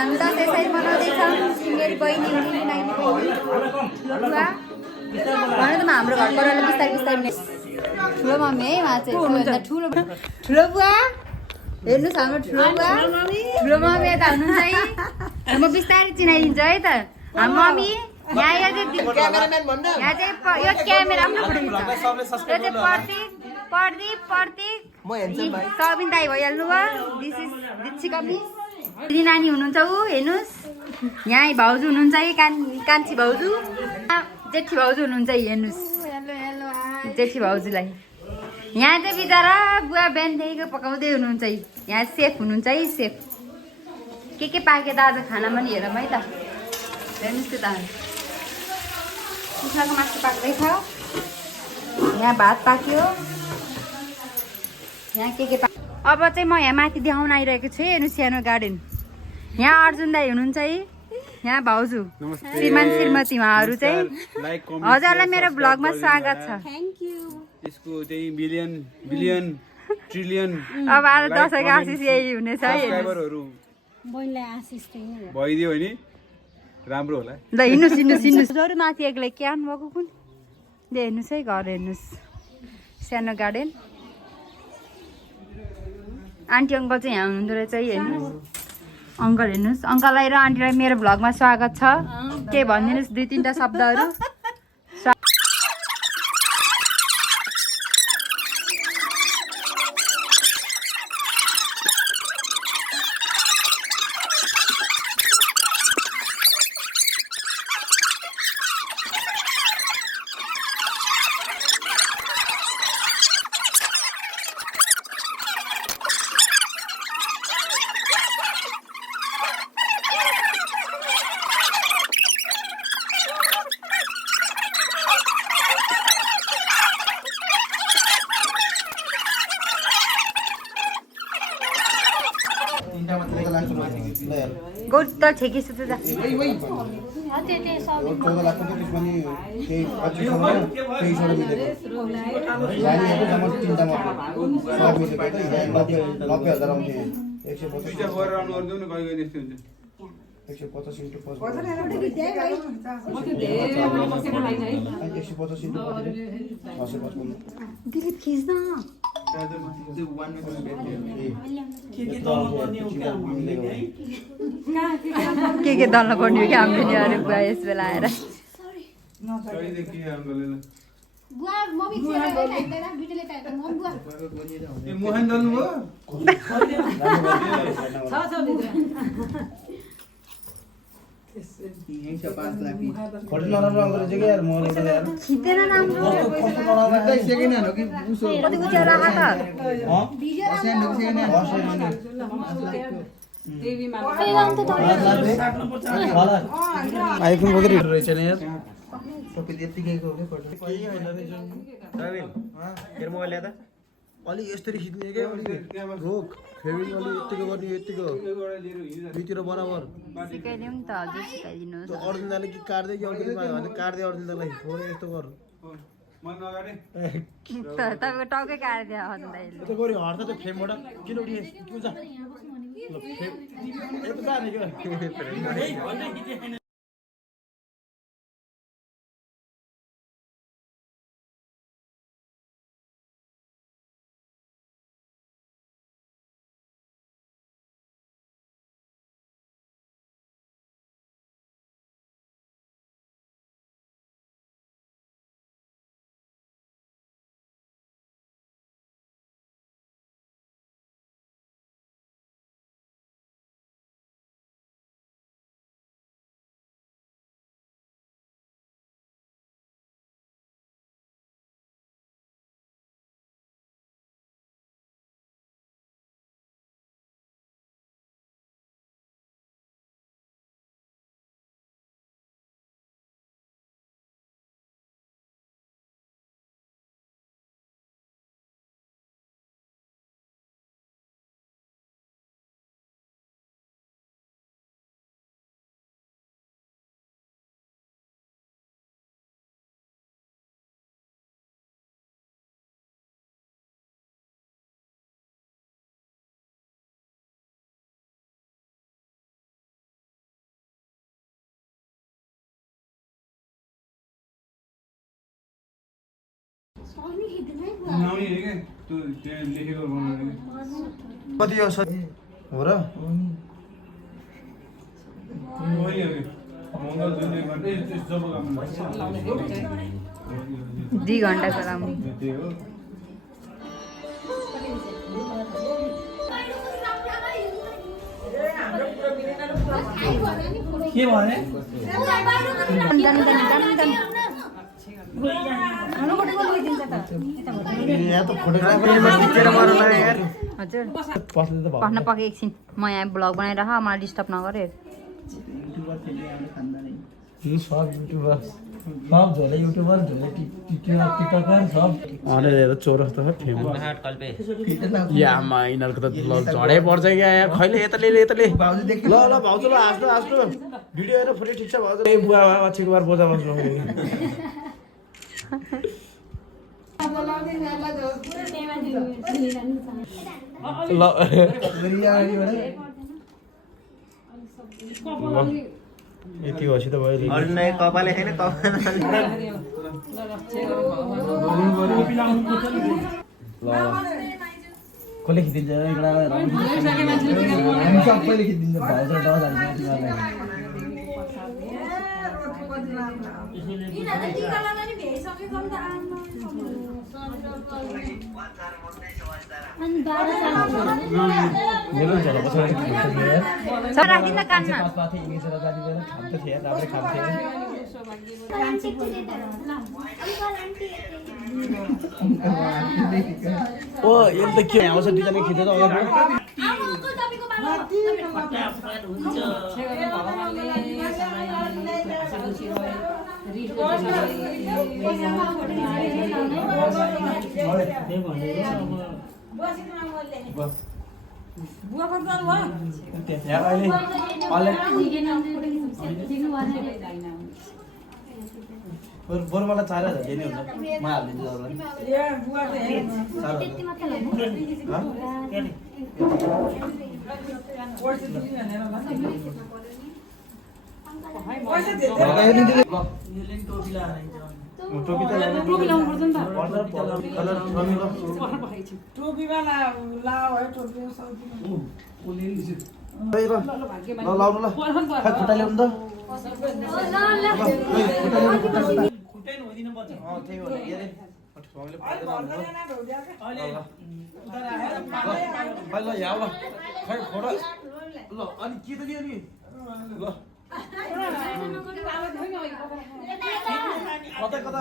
हामी दसैँ यसरी मनाउँदैछौँ। मेरी बहिनी हुने नानी बहिनी ठुलो बुवा भन्नु त हाम्रो घर परिवारले बिस्तारै बिस्तारै ठुलो मम्मी है उहाँ चाहिँ ठुलो ठुलो बुवा हेर्नुहोस् हाम्रो ठुलो बुवा ठुलो मम्मी यता हुनुहुन्छ है। म बिस्तारै चिनाइदिन्छु है त हाम्रो मम्मी यहाँ यो चाहिँ यो क्यामेरा यो चाहिँ प्रदीप सबिन दाई भइहाल्नु भयो। दिस इज दिच्छी कमिस दिदी नानी हुनुहुन्छ ऊ हेर्नुहोस्। यहाँ भाउजू हुनुहुन्छ है कान्छी भाउजू जेठी भाउजू हुनुहुन्छ है हेर्नुहोस् जेठी भाउजूलाई। यहाँ चाहिँ बिचरा बुवा बिहानदेखिको पकाउँदै हुनुहुन्छ है। यहाँ सेफ हुनुहुन्छ है सेफ के पाके त आज खानामा नि हेरौँ है त हेर्नुहोस् त कुखुराको मासु पाक्दैछ। यहाँ भात पाक्यो यहाँ के अब चाहिँ म यहाँ माथि देखाउन आइरहेको छु हेर्नु सानो गार्डन। यहाँ अर्जुन दाई हुनुहुन्छ है यहाँ भाउजू श्रीमान श्रीमती उहाँहरू चाहिँ हजुरलाई मेरो ब्लगमा स्वागत छ। यसको चाहिँ बिलियन बिलियन ट्रिलियन अब आज दसैँको आशिष यही हुनेछ है सब्स्क्राइबरहरू भइदियो भने राम्रो होला। ल हिँड्नुहोस् हिँड्नुहोस् हिँड्नुहोस् जरु माथि एक्लै के आउनु भएको कुन ल हेर्नुहोस् है घर हेर्नुहोस् सानो गार्डन। आन्टी अङ्कल चाहिँ यहाँ हुनुहुँदो रहेछ है हेर्नुहोस् अङ्कल हेर्नुहोस् अङ्कललाई र आन्टीलाई मेरो भ्लगमा स्वागत छ। के भनिदिनुहोस् 2-3 शब्दहरू। गोट त ठेकी सुत्नु जा 14 लाख को त्यसमा नि केही 25 23 मिलेको यानी अब जम्मा तीनटा मात्र 100 मिलेको त यहाँ 90,000 आउँथे 150 दुईटा गरेर आउनु गर्दिउ न गइ गइ त्यस्तै हुन्छ 150 इन्टु 5 150 इन्टु 5 दिलीप खिच्न के दल्न पर्ने हो कि हामीले नि अरे बुवा यस बेला आएर मोहन दल्नु भयो खिच्दैन राम्रो कतिको चाहिँ राख आइफोन वगैरह रहेछ नि यार टोपी यतिकैको हो के पर्छ केही हैन रहेछ रविन मेरो मोबाइल ल्यादा अलि यसरी खिच्ने के रोक फेरि अलि यतिको गर्ने यतिको दुईतिर बराबर सिकाइदिउँ नि त हजुर सिकाइदिनुहोस् त्यो अर्जुनले के काट्दै कि अङ्कले भने काट्दै अर्जुनलाई थोरै यस्तो गर मन नगरे तपाईँको टाउकै काटिदियो हजुर दाइले त्यो गरी हट्छ त्यो फ्रेमबाट किन उठिए किन जा ल फ्रेम यता जाने के नआउने अरे के त्यो त्यहाँ लेखेको बनाउनु अरे कति हो हो र मैले अरे मङ्गल दुई घन्टा जब काम 2 घण्टाको काम त्यही हो के भने यहाँ त फोटोग्राफीमा खिचेर मर्नु लाग्यो यार हजुर पस्ने त पस्न पके एकछिन म यहाँ ब्लग बनाइरह मलाई डिस्टर्ब नगरे सब युट्युबर सब झोले युट्युबर झोले टिकटकर सब अरे यो चौरस्ता छ फेमस या यिनीहरूको त झडै पर्छ क्या यार खैले यताले ल ल भाउजू ल हाँस्नु भिडियो हेर फुटै ठिक छ भाउजू ए बुवा अछिको बार बोजा बस्नु ल यति हसी त भयो कपाले छैन कसले खिचिन्छ हामी सबैले खिचिन्छ भाउजू डज मेरो झोला पछाडि सर राखिदिन कानमा ओ यो त के आउँछ डिजाइन खिचेर अगाडि बरु मलाई 4000 दिने हुन्छ म हालिदिन्छु टोपी त लाउनु पर्छ नि त कलर टोपीमा लाउ है टोपी लाउनु ल खुट्टा ल्याउनु त अनि के त नि अनि ल कता कता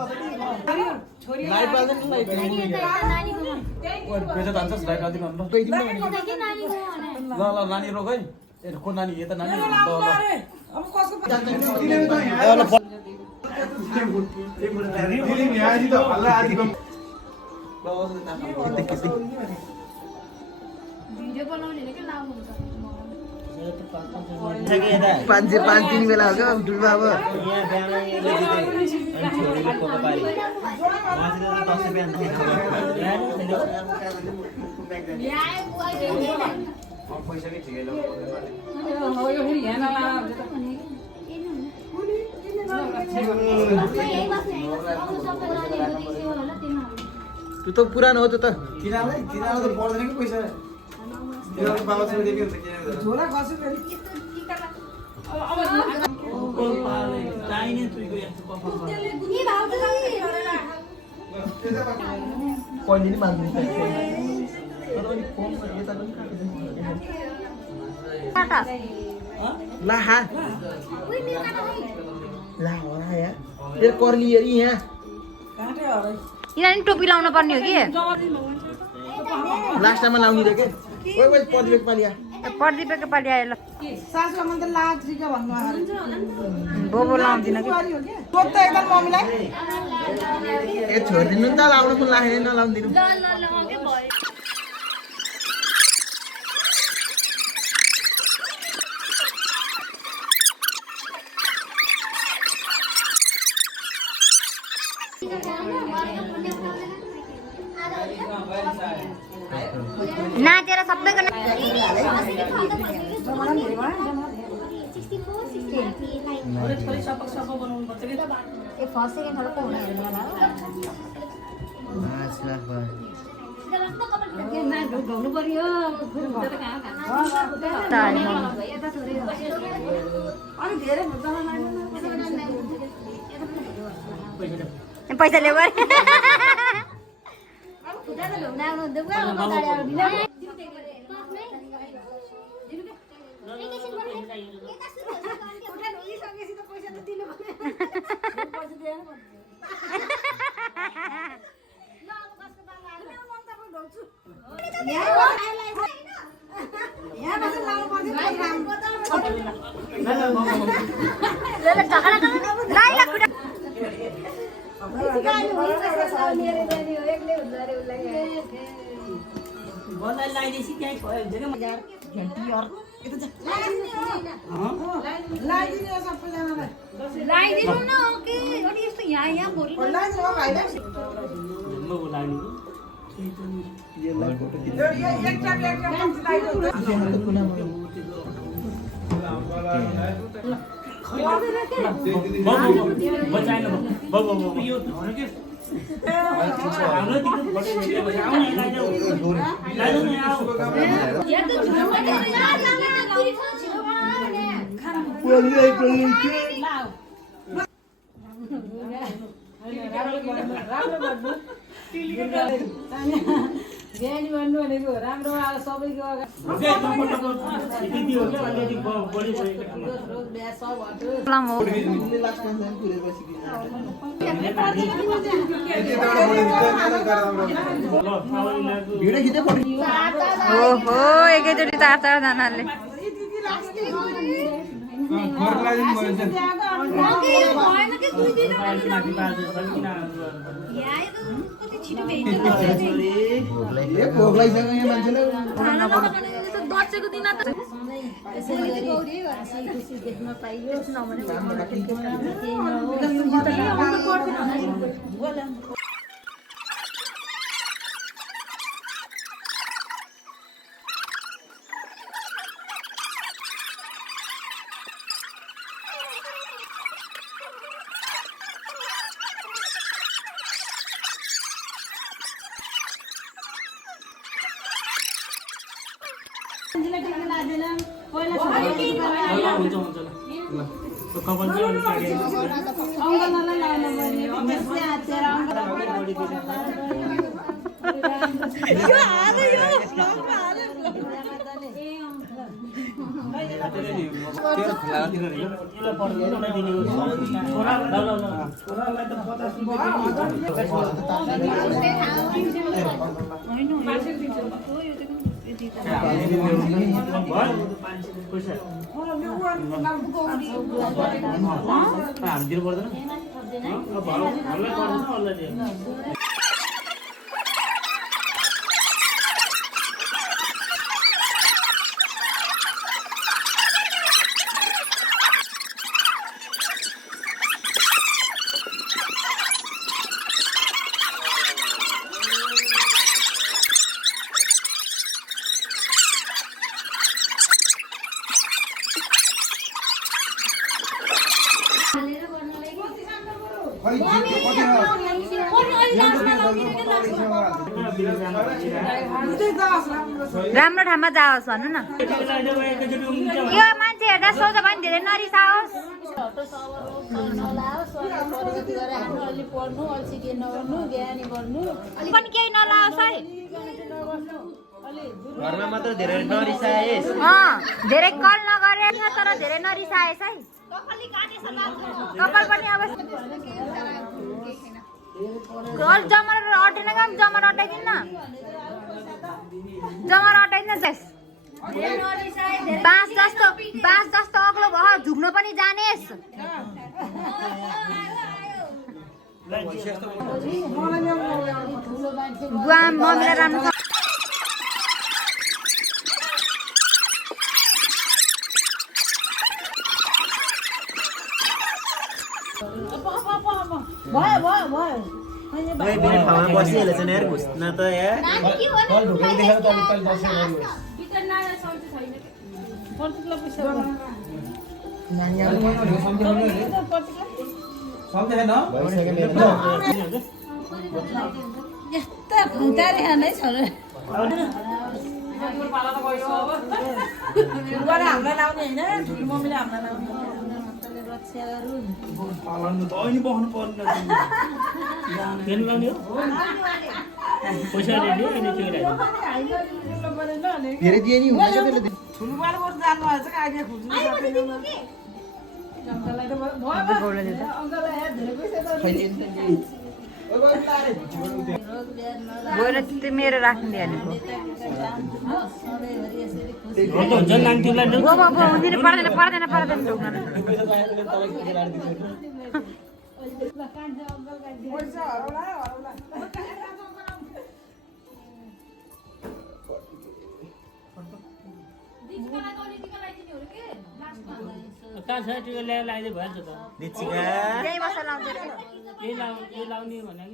लाइट बाल्दैन लाइट पैसा जान्छस् लाइट बाल्दिन ल ल नानी रोक है ए को नानी यता नानी ल अब कसको भिडियो बनाउने के लाउनु हुन्छ 5 दिन बेला हो क्या डुल्बा अब त्यो त पुरानो हो त्यो त किनालाई त पर्दैन कि पैसा तिनीहरुको बाबा छोरी देवी हुन्छ किन झोला खस्यो फेरि पहिले नि मान्दिन्छ ला हा ला हो र यार यो कर्ली हेरी यहाँ काटे हरै यिनीहरु टोपी लाउन पर्ने हो कि लास्ट टाइममा लाउने रे के ओइ ओइ प्रदीप पालिया प्रदीपको पालि आयो ल सासुमा मन त लाजरिका भन्नु आरे बोबो लाउँदिन कि सोध्छ एकदम मम्मीलाई ए छोड्दिनु नि त लाउनु मन लागेन नलाउदिनु नाचेर सबैको फर्स्ट सेकेन्ड थोड़ा को हुने होला 5 लाख भयो पैसा ल्याऊ लगाइदिनु न के अनि यस्तो यहाँ बोली ज्ञानी भन्नु भनेको राम्रो आयो सबैको ओहो एकैचोटि 4 जनाले राम्रो ठाउँमा जाओस् भन्नु न यो मान्छे हेर्दा सोध्यो भने धेरै नरिसाओस् पनि केही नलाओस् है घरमा मात्र धेरै नरिसाएस धेरै कल नगरेछ तर धेरै नरिसाएछ है कपाल पनि अब घर जमरा अटेन काम जमरा अटाइदिन जमरा अटाइदिन जस बाँस जस्तो अग्लो भयो झुक्न पनि जानेस् बुवा मम्मीलाई राम्रो बसिहाल्छ नि यार घुस्न त यार यस्ता खुन्टारे खानै छ र ठुलबाट हामीलाई लाउने होइन ठुलो मम्मीले हामीलाई लाउने धेरै दिए नि हुँदैन त्यसले ठुलोबाट बरु जानु भएछ कागे खुज्नु गएर त्यो मेरो राख्नु दियो पर्दैन कहाँ छ त्यो लगाइदिए भएछ त त्यही बसेर लाउँछ यो लाउने भने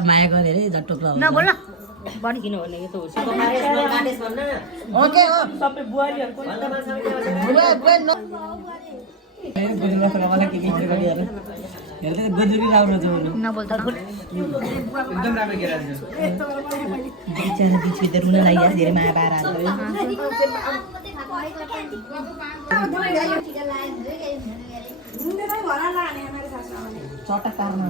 माया गरे अरे झट्टोक्ला नबोल न बढी किनभने यो त हो सबै बुहारीहरूको नबोल त एकदम राम्रो केरा छ रुन लागि धेरै माया पाएर चट्टा पार्न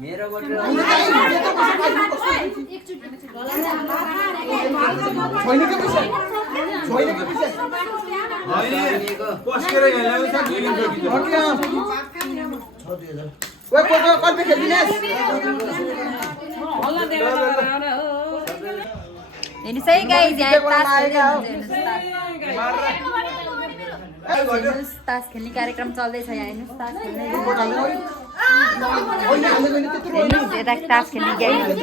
मेरो बोट हेर्नुहोस् है गाइज तास खेल्ने कार्यक्रम चल्दैछ यहाँ हेर्नुहोस् तास खेल्ने यता तास खेल्ने गाइज